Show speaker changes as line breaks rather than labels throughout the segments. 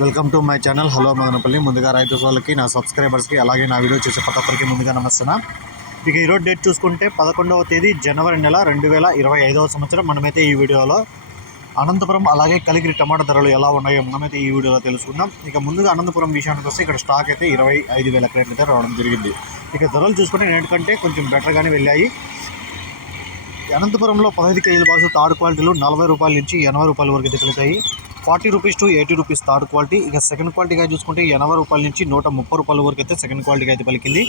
Welcome to my channel. Hello Madanapalle. ముందుగా రైతు సోళ్ళకి నా సబ్స్క్రైబర్స్కి అలాగే నా వీడియో చూసే ప్రతి ఒక్కరికి ముందుగా నమస్తున్నా ఇక ఈరోజు డేట్ చూసుకుంటే పదకొండవ తేదీ జనవరి నెల రెండు వేల ఇరవై ఐదవ సంవత్సరం. మనమైతే ఈ వీడియోలో అనంతపురం అలాగే కలిగిరి టమాటా ధరలు ఎలా ఉన్నాయో మనమైతే ఈ వీడియోలో తెలుసుకుందాం. ఇక ముందుగా అనంతపురం విషయానికి వస్తే ఇక్కడ స్టాక్ అయితే ఇరవై ఐదు వేల క్రేట్లు అయితే రావడం జరిగింది. ఇక ధరలు చూసుకుంటే నేటికంటే కొంచెం బెటర్గానే వెళ్ళాయి. అనంతపురంలో పదహైదు కేజీల బాక్స్ థర్డ్ క్వాలిటీలో నలభై రూపాయల నుంచి ఎనభై రూపాయల వరకు అయితే పెరుగుతాయి forty rupees to eighty rupees third quality. ఇక సెకండ్ క్వాలిటీగా చూసుకుంటే ఎనభై రూపాయల నుంచి నూట ముప్పై రూపాయల వరకు అయితే సెకండ్ క్వాలిటీగా అయితే పలికింది.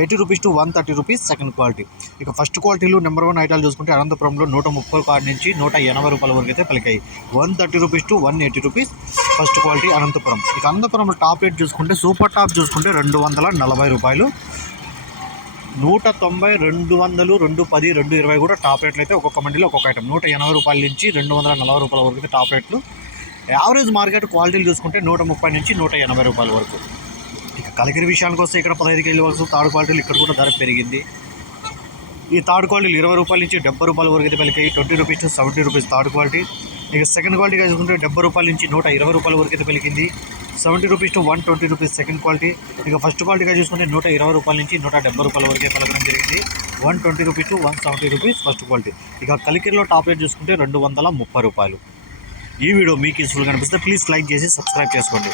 Eighty rupees to one thirty rupees second quality. ఇక ఫస్ట్ క్వాలిటీలు నెంబర్ వన్ ఐటాలు చూసుకుంటే అనంతపురంలో నూట ముప్పై కాడి నుంచి నూట ఎనభై రూపాయల వరకు అయితే పలికాయి. One thirty rupees to one eighty rupees first quality Anantapur. ఇక అనంతపురంలో టాప్ రేట్ చూసుకుంటే సూపర్ టాప్ చూసుకుంటే రెండు వందల నలభై రూపాయలు. నూట తొంభై రెండు వందలు రెండు పది రెండు ఇరవై కూడా టాప్ రేట్లు అయితే ఒక్కొక్క మండీలో ఒక్కొక్క ఐటమ్ నూట ఎనభై రూపాయల నుంచి రెండు వందల నలభై రూపాయల వరకు అయితే టాప్ రేట్లు యావరేజ్ మార్కెట్ క్వాలిటీలు చూసుకుంటే నూట ముప్పై నుంచి నూట ఎనభై రూపాయల వరకు. ఇక కలిగిరి విషయానికి వస్తే ఇక్కడ పదహైదు కేజీల వరకు థర్డ్ క్వాలిటీలు ఇక్కడ కూడా ధర పెరిగింది. ఈ థర్డ్ క్వాలిటీలు ఇరవై రూపాయల నుంచి డెబ్బై రూపాయల వరకు అయితే పెరిగాయి twenty rupees to seventy rupees third quality ఇక సెకండ్ క్వాలిటీగా చూసుకుంటే డెబ్బై రూపాయల నుంచి నూట ఇరవై రూపాయల వరకు అయితే పెరిగింది seventy rupees to one twenty rupees second quality ఇక ఫస్ట్ క్వాలిటీగా చూసుకుంటే నూట ఇరవై రూపాయల నుంచి నూట డెబ్బై రూపాయల వరకే పలకడం జరిగింది. One twenty rupees to one seventy rupees first quality ఇక కలికిరిలో టాప్ రేట్ చూసుకుంటే రెండు వందల ముప్పై రూపాయలు. ఈ వీడియో మీకు యూస్ఫుల్ కనిపిస్తే ప్లీజ్ లైక్ చేసి సబ్స్క్రైబ్ చేసుకోండి.